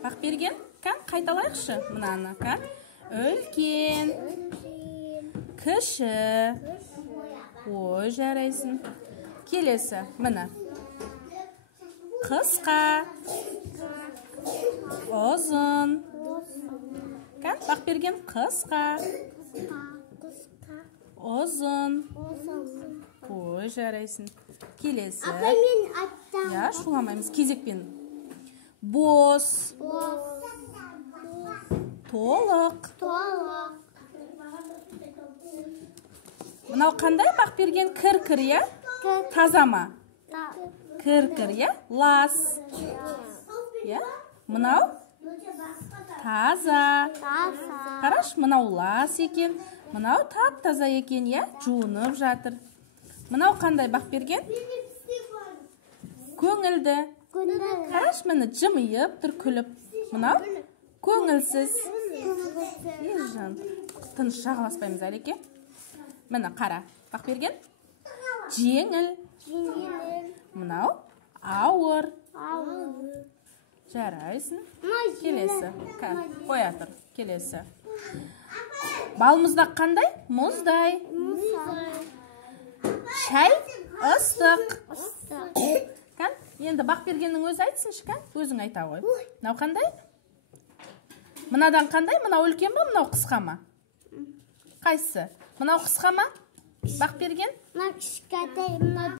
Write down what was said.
Бақберген, кән қайталайықшы мынаны, кән. Үлкен, кіші. Ой, жарайсың. Келесі, мына. Қысқа, ұзын. Кән, Бақберген, қысқа, ұзын. Ой, жарайсың. Келесі. Апа, мен аттам. Я, шуламаймыз. Кезекпен. Бос. Толық. Мынау қандай Бақберген? Кір-кір, я? Таза ма? Кір-кір, я? Лас. Я? Мынау? Таза. Қараш, мынау лас екен. Мынау тап-таза екен, я? Жуынып жатыр. Мынау қандай Бақберген? Көңілді. Қараш, мені жымиып тұр, күліп. Мынау? Көңілсіз. Ержан, тыныш жағаласпаймыз әлеке. Мені қара. Бақберген? Жеңіл. Мынау? Ауыр. Жарайсың. Келесі. Қоя тұр. Келесі. Балмұздақ қандай? Мұздай. Шай? Ыстық. Кән? Енді Бақбергеннің өзі айтсыншы, кән? Өзің айта ғой. Мынау қандай? Мынадан қандай? Мынау үлкен ба, мынау қысқа ма? Қайсы? Мынау қысқа ма? Бақберген? Мынау кішкентай,